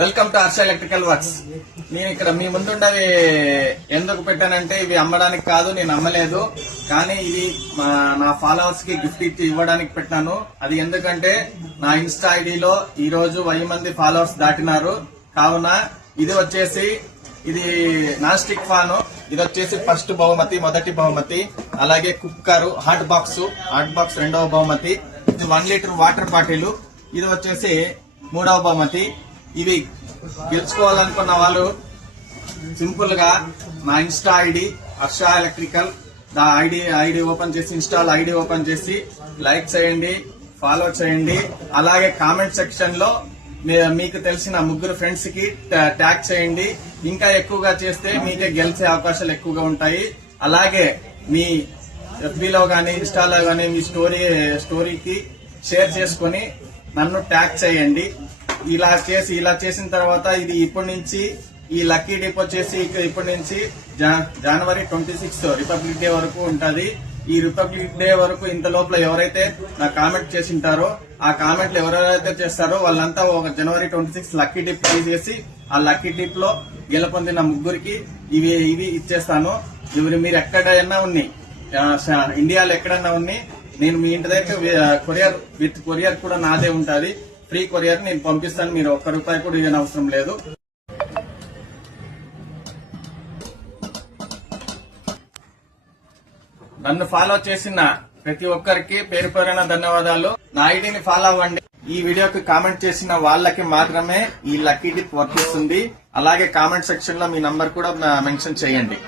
Welcome to Harsha electrical works. నేను ఇక్కడ మీ ముందుండవి ఎందుకు పెట్టానంటే ఇవి అమ్మడానికి కాదు, నేను అమ్మలేదు. కానీ ఇవి నా ఫాలోవర్స్ కి గిఫ్ట్ ఇచ్చి ఇవ్వడానికి పెట్టాను. అది ఎందుకంటే నా ఇన్స్టా ఐడిలో ఈ రోజు 1000 మంది ఫాలోవర్స్ దాటినారు. కావున ఇది వచ్చేసి ఇది నాన్ స్టిక్ ఫాన్. ఇది వచ్చేసి ఫస్ట్ బహుమతి, మొదటి బహుమతి. అలాగే కుక్కర్, హాట్ బాక్స్ రెండవ బహుమతి. ఇది 1 లీటర్ వాటర్ బాటిల్. ఇది వచ్చేసి మూడవ బహుమతి. ఇవి గెలుచుకోవాలనుకున్న వాళ్ళు సింపుల్ గా నా Insta ID Harsha electrical ID open చేసి ఇన్స్టాల్ ఐడి ఓపెన్ చేసి లైక్ చేయండి, ఫాలో చేయండి. అలాగే కామెంట్ సెక్షన్ లో మీకు తెలిసిన 3 ఫ్రెండ్స్ కి ట్యాగ్ చేయండి. ఇంకా ఎక్కువగా చేస్తే మీకే గెలిచే అవకాశాలు ఎక్కువగా ఉంటాయి. అలాగే మీ ఎఫ్బీలో గానీ ఇన్స్టాలో గానీ మీ స్టోరీకి షేర్ చేసుకుని నన్ను ట్యాగ్ చేయండి. ఇలా చేసిన తర్వాత ఇది ఇప్పటి నుంచి ఈ లక్కీ డిప్ వచ్చేసి ఇప్పటి నుంచి జనవరి 26 రిపబ్లిక్ డే వరకు ఉంటది. ఈ రిపబ్లిక్ డే వరకు ఇంత లోపల ఎవరైతే నా కామెంట్ చేసింటారో ఆ కామెంట్లు ఎవరెవరైతే చేస్తారో వాళ్ళంతా ఒక జనవరి 26 లక్కీ డిప్ తీసేసి ఆ లక్కీ డిప్ లో గెలుపొందిన 3కి ఇవి ఇచ్చేస్తాను. ఇవి మీరు ఎక్కడైనా ఉన్నాయి, ఇండియాలో ఎక్కడైనా ఉన్నాయి, నేను మీ ఇంటి దగ్గర కొరియర్ కూడా నాదే ఉంటది. ఫ్రీ కొరియర్ నేను పంపిస్తాను. మీరు ₹1 కూడా ఇవ్వని అవసరం లేదు. నన్ను ఫాలో చేసిన ప్రతి ఒక్కరికి పేరు పేరున ధన్యవాదాలు. నా ఐడిని ఫాలో అవ్వండి. ఈ వీడియోకి కామెంట్ చేసిన వాళ్ళకి మాత్రమే ఈ లక్కీ డిప్ వర్తిస్తుంది. అలాగే కామెంట్ సెక్షన్ లో మీ నంబర్ కూడా మెన్షన్ చేయండి.